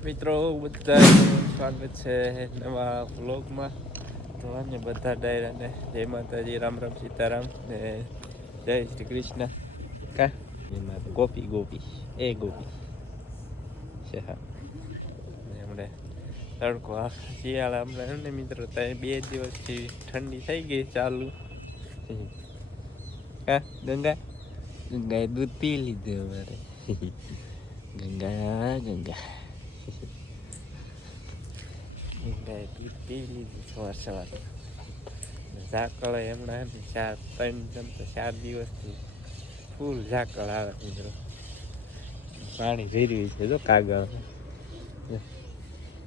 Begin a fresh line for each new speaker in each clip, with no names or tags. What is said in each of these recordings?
મિત્રો બધા સ્વાગત છે નવા વ્લોગમાં તો અને બધા ડાયરાને જય માતાજી રામ રામ સીતારામ ને જય શ્રી કૃષ્ણ કા એમાં ગોપી ગોપી એ ગોપી છે હા ને હમણે તડકો આ શિયાળા હમણાં એમ ને મિત્રો ત્યાં બે દિવસથી ઠંડી થઈ ગઈ ચાલુ કા ગંગા ગંગાએ દૂધ પી લીધું અમારે ગંગા ગંગા ગંગાએ દૂધ પી લીધું સવાર સવાર ઝાકળ એમણા ચાર, ત્રણ તો ચાર દિવસથી ફૂલ ઝાકળ આવે મિત્રો. પાણી ભેરવી છે જો કાગળ.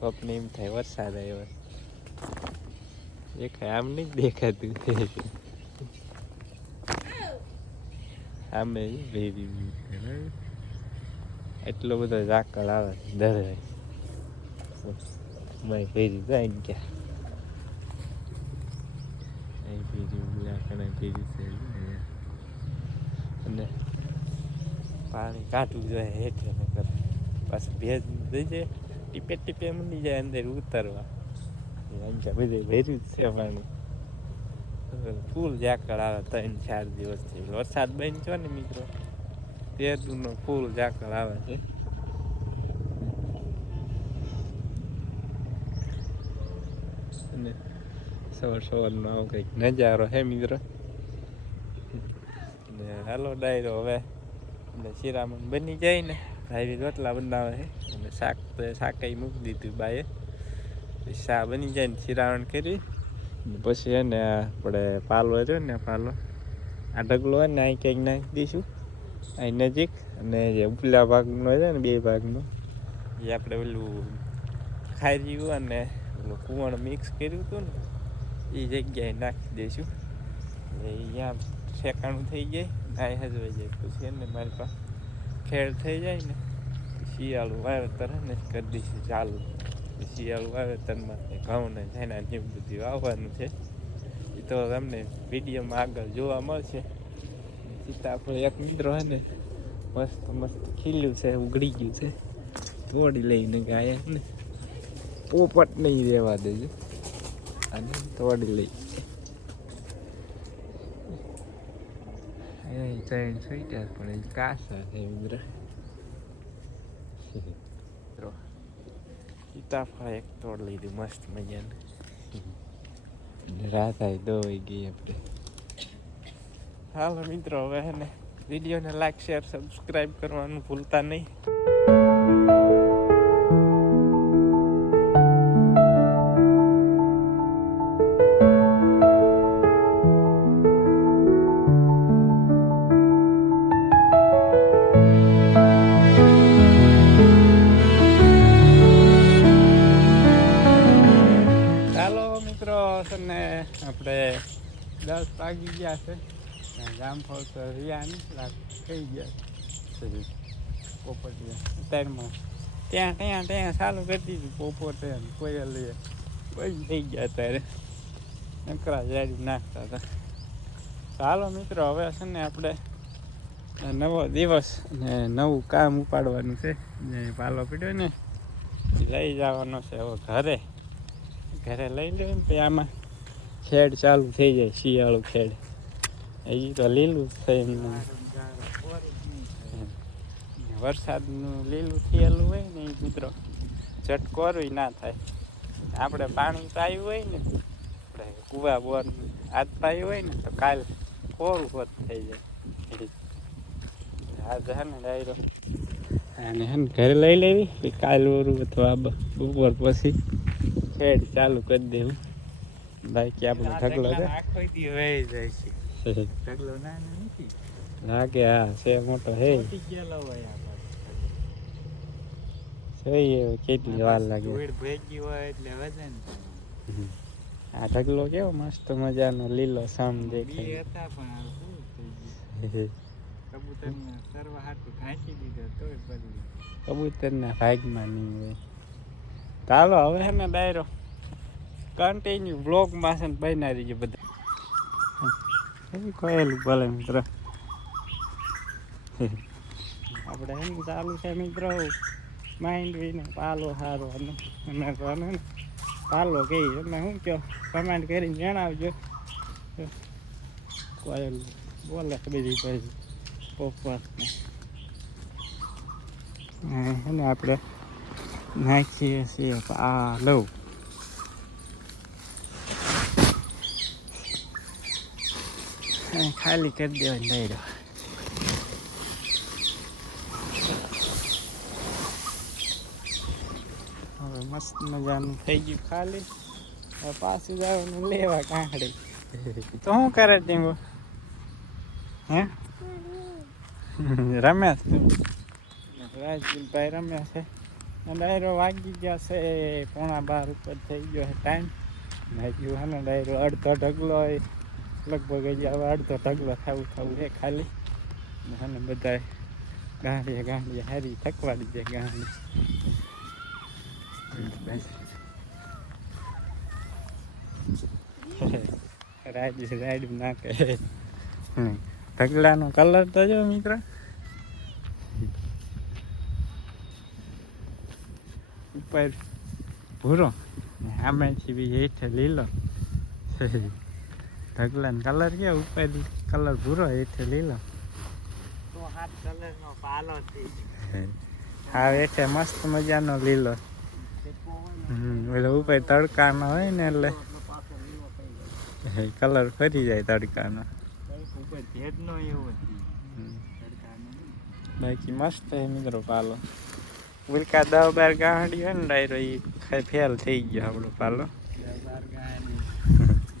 પપને એમ થાય વરસાદ આવ્યો. દેખાય, આમ નહીં દેખાતું. આમે ભેરી એટલો બધો ઝાકળ આવે ધરે મેં ફેરી જાય ને ક્યાં અહીં ભેરી ઉલા કણે ભેરી છે અને પાણી કાઢવું જોઈએ હેઠે નકર પાછું ભેજ થઈ જાય ટીપે ટીપે મંડી જાય અંદર ઉતરવા અહીંયા બધે ભેર્યું જ છે પાણી ફૂલ ઝાકળ આવે ત્રણ ચાર દિવસથી વરસાદ બંધ છો ને મિત્રો તે દૂનો ફૂલ ઝાકળ આવે છે અને સવાર સવારનો આવો કંઈક નજારો હે મિત્રો ને હાલો ડાયરો હવે એટલે શિરામણ બની જાય ને ભાઈ રોટલા બનાવે છે અને શાક તો શાકાઈ મૂકી દીધું બાએ શા બની જાય ને શિરામણ કરી પછી એને આપણે પાલો રહ્યો ને પાલો આ ઢગલો હોય ને અહીં કંઈક નાખી દઈશું અહીં નજીક અને જે ઉપલા ભાગનો છે ને બે ભાગનો એ આપણે ઓલું ખાઈ રહ્યું અને ઓલું કુવણ મિક્સ કર્યું હતું ને એ જગ્યાએ નાખી દઈશું એટલે અહીંયા ઠેકાણું થઈ જાય નાય હજવાઈ જાય. પછી એને મારી પાસે ખેડ થઈ જાય ને શિયાળું વાવેતર ને કરી દઈશું ચાલુ. શિયાળું વાવેતરમાં ઘઉં ને જેના જેમ બધું વાવવાનું છે. એ તો તમને વિડીયોમાં આગળ જોવા મળશે. સીતાફળ એક મિત્રો હોય ને, મસ્ત મસ્ત ખીલ્યું છે ઉગડી ગયું છે. તોડી લઈને ગાયા ને. પોપટ નહીં રહેવા દેજો. અને તોડી લઈ. ત્રણ સ્વીટર પણ કાસા છે મિત્ર સીતાફળ એક તોડ લીધું મસ્ત મજાનું. રાત આવી દોઈ ગઈ આપણે. હાલો મિત્રો હવે ને વિડીયોને લાઈક શેર સબસ્ક્રાઈબ કરવાનું ભૂલતા નહીં. ને જામફળ નહીં લાગ. થઈ ગયા. પોપટિયા. અત્યારમાં ત્યાં ત્યાં ત્યાં ચાલુ કરી દીધું. પોપટે કોયલ લઈએ કોઈ થઈ ગયા ત્યારે નકરા જાડી નાખતા હતા. ચાલો મિત્રો, હવે છે ને આપણે નવો દિવસ ને નવું કામ ઉપાડવાનું છે. જે પાલો પીડ્યો ને, લઈ જવાનો છે હવે ઘરે. ઘરે લઈ લે ને આમાં ખેડ ચાલુ થઈ જાય, શિયાળું ખેડ. હજી તો લીલું જ છે એમને વરસાદનું લીલું થયેલું હોય ને એ મિત્રો ઝટકોરું ના થાય. આપણે પાણી પાયું હોય ને આપણે કુવા બોર હાથ પાયું હોય ને તો કાલ કોરું હોત થઈ જાય. આ હે ને ડાયરો. અને હે ને ઘરે લઈ લેવી કાલ ઓરું અથવા બપોર પછી ખેડ ચાલુ કરી દેવું. બાકી આપણો ઢગલો છે. લાગે હા છે મોટો હે. જોઈએ કેટલી વાર લાગે. આ ઢગલો કેવો મસ્ત મજાનો લીલો સામ દેખાય. કબૂતરના ભાગમાં નહીં હોય. ચાલો હવે છે ને ડાયરો કન્ટિન્યુ બ્લોગમાં છે ને બના રહીએ બધા. કહેલું, ભલે મિત્ર. આપણે એમ ચાલુ છે મિત્રો માંડવીને પાલો સારો અને અમે પાલો કહી તમે શું કહો કમેન્ટ કરીને જણાવજો. કોયલ બોલે બધી પછી પોપટને. એને આપણે નાખીએ છીએ પાલો અહીં ખાલી કરી દેવાની લઈ રહ્યો હવે મસ્ત મજાનું થઈ ગયું ખાલી હવે પાછું જવાનું લેવા કાંકડી તો શું કરે ટીંગો હે રમ્યા છે તું રાજદીપભાઈ રમ્યા છે અને ડાયરો વાગી ગયા છે પોણા બાર ઉપર થઈ ગયો છે ટાઈમ મેં કીધું હે ને ડાયરો અડધો ઢગલો હોય લગભગ હજી હવે અડધો ઢગલો થવું થવું છે ખાલી. અને બધા ને ગાંડીએ ગાંડીએ હારી થકવાડી જાય ગાંડી રાઈડ રાઈડ નાખે ઢગલાનો કલર તો જો મિત્ર. ઉપર ભૂરો. ને સામેથી બી હેઠ લીલો. ઢગલાનો કલર કે ઉપર કલર ભૂરો એટલે લીલો.
તો હાથ કલરનો પાલો થઈ
હા હેઠે મસ્ત મજાનો લીલો. હમ, એટલે ઉપર તડકાનો હોય ને એટલે કલર ફરી જાય તડકાનો. બાકી મસ્ત છે મિત્રો પાલો ઉલકા દવ બાર ગાંડી હોય ને ડાયરો એ ફેલ થઈ ગયો આપણો પાલો
બાર ગાડી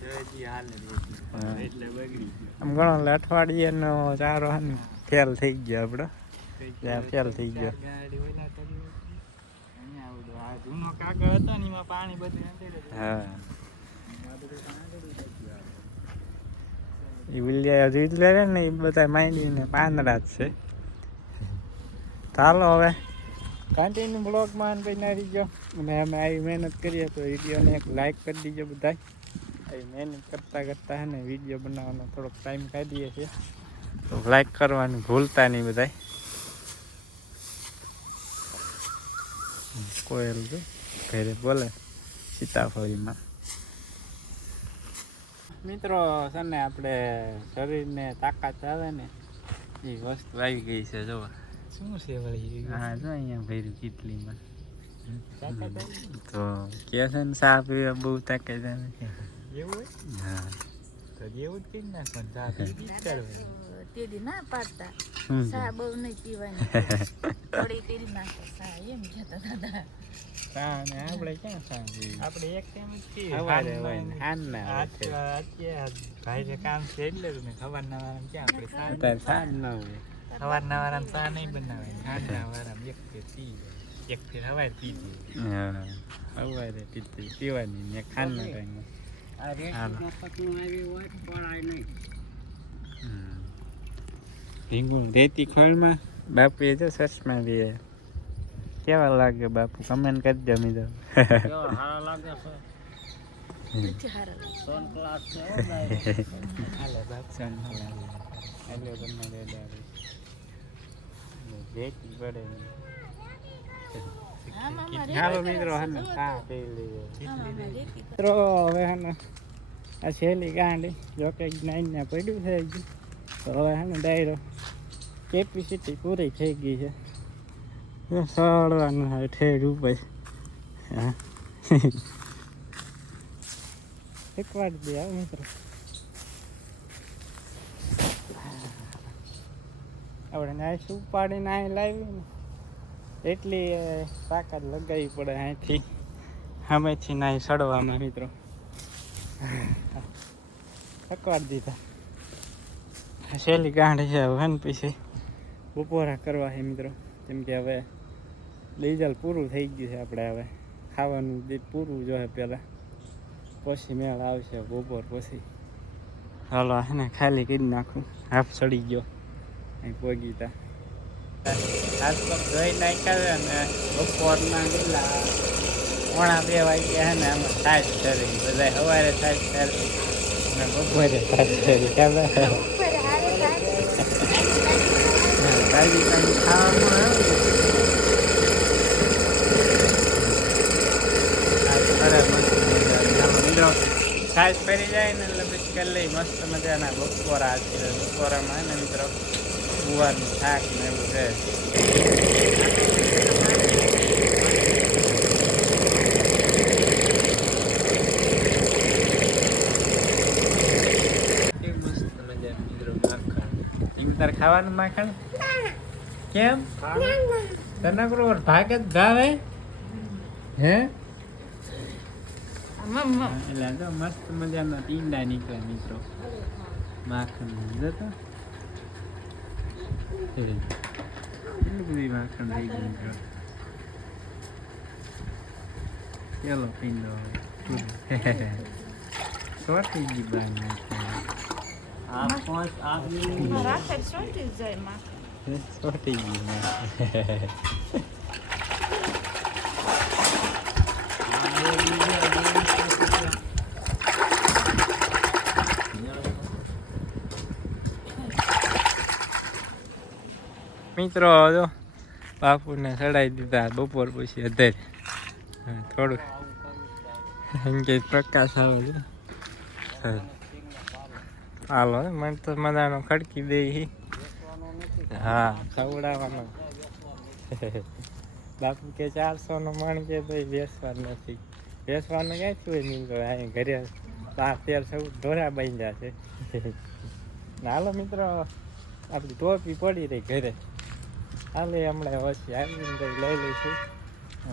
દરજી હાલે
હા.
એટલે બગડી ગયો
આમ ઘણો એટલે અઠવાડિયાનો ચારો ફેલ થઈ ગયો આપડો ત્યાં ફેલ થઈ ગયો.
ને.
હા ને એ બધા માંડીને પાંદડા જ છે. ચાલો હવે. કન્ટિન્યુ બ્લોગમાં રહી ગયો અને અમે આવી મહેનત કરીએ તો વિડીયોને એક લાઈક કરી દીજો બધાય. મહેનત કરતાં કરતાં હે ને વીડિયો બનાવવાનો થોડોક ટાઈમ કાઢીએ છીએ. તો લાઈક કરવાનું ભૂલતા નહીં બધાય. કોયલ જો ઘરે બોલે સીતાફળીમાં. મિત્રો છે ને આપણે શરીરને તાકાત આવે ને એ વસ્તુ આવી ગઈ છે જો
શું છે વળી
હા જો અહીંયા ભર્યું કેટલીમાં. તો કે છે ને સાફ બહુ તાકાત આવે છે.
એવું હોય? તો એવું જ કરી નાખવાનું ચા પી
ના પાડતા. બહુ નહીં પીવાની. થોડી તેરી નાખો સા એમ કહેતા દાદા.
આપણે ક્યાં ચા
આપણે એક ટાઈમ જ પીએ.
ને.
કામ છે એટલે જ ને સવારના વાળામાં ક્યાં આપણે ચા
ચા હોય.
સવારના વાળામાં ચા નહીં બનાવે સાંજના એક ફેર પી એક ફેર હવારે પી જાય.
હા સવારે પીતી પીવાની ને ખાંડના. ભીંગું રેતી ખોળમાં. બાપુએ જો ચશ્મા બે કેવા લાગે બાપુ? કમેન્ટ કરી દો મિત્રો.
બાપ
ભેટી પડે હાલો મિત્રો હે ને.
હા,
હવે હે આ છેલ્લી ગાંડી જો કે નાઈન ને તો હવે હે ડાયરો કેપેસિટી પૂરી થઈ ગઈ છે. સળવાનું હવે એક વાર દે આવ મિત્રો. આપણે નાઈસ ઉપાડીને અહીં લાવી એટલી તાકાત લગાવી પડે અહીંથી. સામેથી નાઈ સડવામાં, મિત્રો. થકવાડ દીધા. છેલ્લી ગાંઠ છે, હવે ને પછી બપોરા કરવા છે, મિત્રો. કેમ કે હવે ડીઝલ પૂરું થઈ ગયું છે આપણે હવે. ખાવાનું પૂરું જોઈએ પહેલાં. પછી મેળ આવશે બપોર પછી. હાલો હે ને ખાલી કરી નાખું. હાફ ચડી ગયો. અહીં પોગી તા. હાથ તો ધોઈ નાખ્યા ને બપોરના ગયેલા. પોણા બે વાગ્યા ને આમાં સાજ કરી. બધા સવારે સાજ કરી. અને બપોરે સાજ કરી. ખબર તાજી તાજી ખાવામાં સાજ જાય ને એટલે પછી કરી લઈ મસ્ત મજાના બપોરા બપોરામાં ને મિત્રો? ગુવાનું શાક ને એવું છે. તારે ખાવાનું માખણ? કેમ? તને કરો ભાગ જ ભાવે? હે? એટલે તો મસ્ત મજાના ટીંડા નીકળે મિત્રો. માખણ જતો Yellow Pindoy. Sorte de banana. Após a. Caraca,
sorte de Zé Marca.
Sorte you Marca. મિત્રો જો બાપુને ચડાવી દીધા બપોર પછી હા, થોડુંક એમ કે પ્રકાશ આવે છે. હાલો મને તો મજાનો ખડકી દે. હા. ખવડાવવાનો બાપુ કે ચારસો નો મણ કે ભાઈ બેસવાનું નથી. બેસવાનું ક્યાંથી હોય મિત્રો અહીં ઘરે બાર તેર સૌ ઢોરા બાંધ્યા છે. હાલો મિત્રો આપણી ટોપી પડી રહી ઘરે. હાલે હમણાં ઓછી આવીને કંઈ લઈ લઈશું.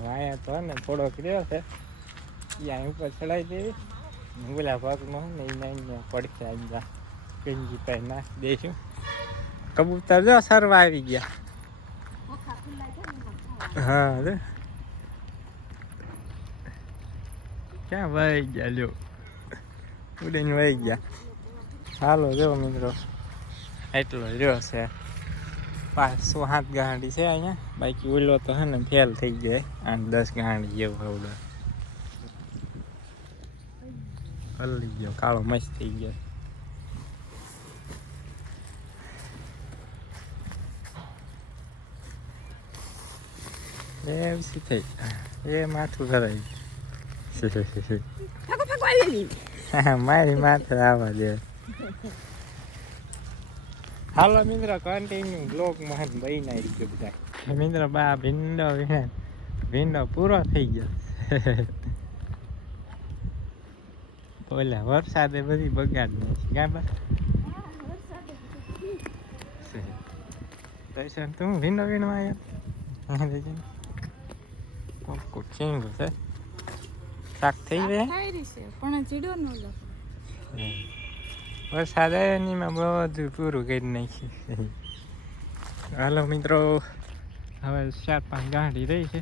વાયા અહીંયા તો ને થોડોક રહ્યો છે. ત્યાં ઉપર ચડાવી દેવી. ઓલા ભાગમાં ને એને અહીંયા પડખે આવી જા. ગંજી પાઈ નાખી દઈશું કબૂતર જો સરવા આવી ગયા. હા, રે. ક્યાં વહી ગયા લ્યો? ઉડીને વહી ગયા. હાલો, જો મિત્રો. એટલો રહ્યો છે. પાંચસો સાત ગાંડી છે અહીંયા. બાકી ઓલો તો હે ને ફેલ થઈ ગયો આઠ દસ ગાંડી જેવું હવડો હલી ગયો કાળો મસ્ત થઈ ગયો. એ ઉસી થઈ એ માથું ભરાય મારી માથે આવવા દે. હાલો મિત્ર કન્ટિન્યુ બ્લોગમાં બઈ નાખી ગયો બધા મિત્ર બા ભીંડો વિના ભીંડો પૂરો થઈ ગયો. ઓલા વરસાદે બધી બગાડ નાખી ગાબા દર્શન તું ભીંડો વીણવા આવ્યો દેજે. કોકો ચીંગો છે. શાક થઈ ગયા
પણ ચીડો ન લો.
વરસાદ આવ્યો ને એમાં બધું પૂરું કરી નાખ્યું હાલો મિત્રો, હવે ચાર પાંચ ગાંઠી રહી છે.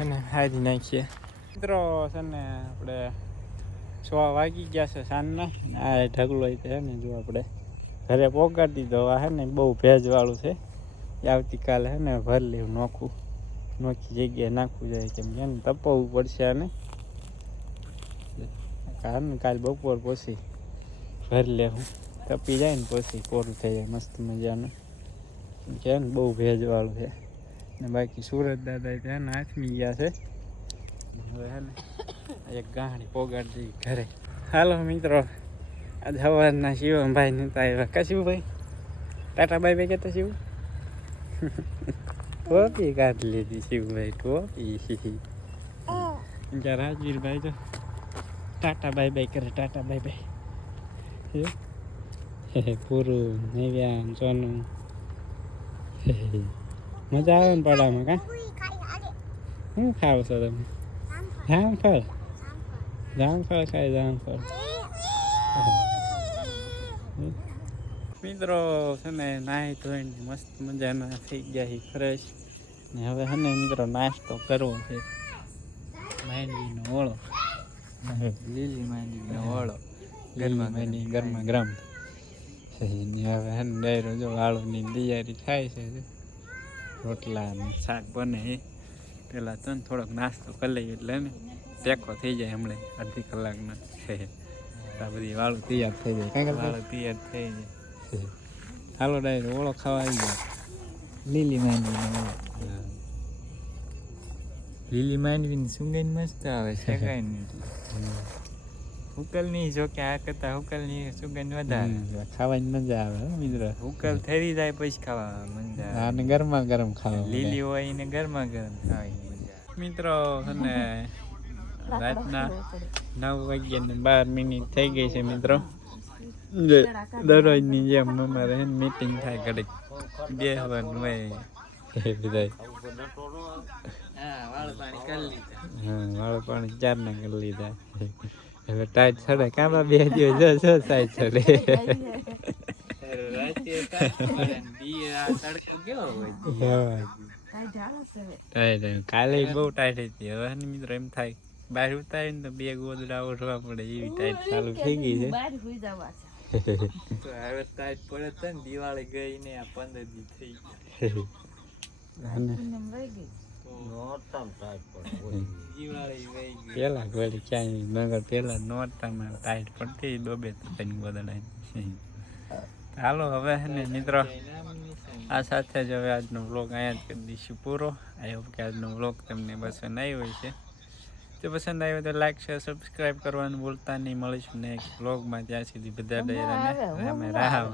એને હારી નાખીએ. મિત્રો, છે ને આપણે છ વાગી ગયા છે સાંજના. આ ઢગલો છે ને જો આપણે ઘરે પોગાડી દીધો આ હે ને, બહુ ભેજવાળું છે. આવતીકાલે હે ને ભર લેવું, નોખું. નોખી જગ્યાએ નાખવું જોઈએ કેમ કે તપવું પડશે આને. કાલ બપોર પછી. ભર લેવું તપી જાય ને પછી કોરું થઈ જાય મસ્ત મજાનું. છે ને બહુ ભેજવાળું છે. ને બાકી સુરત દાદા ત્યાં ને હાથમી ગયા છે. હવે હે ને એક ગાણી પોગાડી ઘરે. હાલો મિત્રો આજે સવારના શિવમભાઈ નતા આવ્યા. કા શિવભાઈ ટાટા બાઈ બાઈ કહેતા શિવ? ટોપી કાઢી લીધી શિવભાઈ ટોપી. રાજવીરભાઈ તો ટાટા બાય બાય કરે ટાટા બાય બાય. હે? પૂરું નેવ્યાન સોનું. મજા આવે ને પડામાં કા? શું ખાવ છો તમે? જામફળ. જામફળ ખાય જામફળ. મિત્રો છે ને નાહી ધોઈને મસ્ત મજાના થઈ ગયા છે ફ્રેશ ને હવે છે ને મિત્રો નાસ્તો કરવો છે. માંડવીનો ઓળો.
લીલી માંડવીનો ઓળો.
ગરમા ગરમા ગરમા ગરમ હવે ડાયરો જો વાળુની તૈયારી થાય છે રોટલા ને શાક બને પેલા તો ને થોડોક નાસ્તો કરી લઈએ એટલે ને ટેકો થઈ જાય હમણાં અડધી કલાકનો આ બધી વાળું તૈયાર થઈ જાય. કાંઈ વાળું તૈયાર થઈ જાય. હાલો ડાયરો ઓળો ખાવા આવી જાય
લીલી માંડવી લીલી માંડવીની સુગંધ મસ્ત આવે છે ને એટલે. હુકલની જો કે આ કરતા હુકલની સુગંધ વધારે?
ખાવાની મજા આવે મિત્ર મિત્રો.
હુકલ થઈ જાય પછી ખાવા મજા આવે.
અને ગરમા ગરમ ખાવા
લીલી હોય ને ગરમા ગરમ ખાવાની મજા
મિત્રો અને રાતના
નવ વાગ્યા ને બાર મિનિટ થઈ ગઈ છે મિત્રો. દરરોજની જેમ અમારે મીટિંગ થાય ઘડીક.
બે હવાનું હોય.
બધાય.
હા વાળો પાણી
ચાર ના કરી લીધા. હવે ટાઈટ ચડે કામાં બે દિવસ જો જો
ને
ટાઈટ કાલે
બહુ ટાઈટ હતી હવે ને મિત્રો એમ થાય બહાર ઉતારીને તો બે ગોદડા ઓઢવા પડે એવી ટાઈટ
ચાલુ થઈ ગઈ છે
હવે ટાઈટ પડે તો ને દિવાળી ગઈ ને આ પંદર દી થઈ
ગઈ
પેલા ગોળી ક્યાંય નગર પેલા
નોરતામાં ટાઈટ પડતી ડોબે ત્રણ ગોદડા હાલો હવે ને મિત્રો આ સાથે જ હવે આજનો બ્લોગ અહીંયા જ કરી દઈશું પૂરો. આઈ હોપ કે આજનો બ્લોગ તમને પસંદ આવ્યો હોય છે જો પસંદ આવ્યો તો લાઈક શેર સબસ્ક્રાઈબ કરવાનું ભૂલતા નહીં. મળીશું નેક્સ્ટ વ્લોગમાં ત્યાં સુધી બધા ડેરા રામે રામ.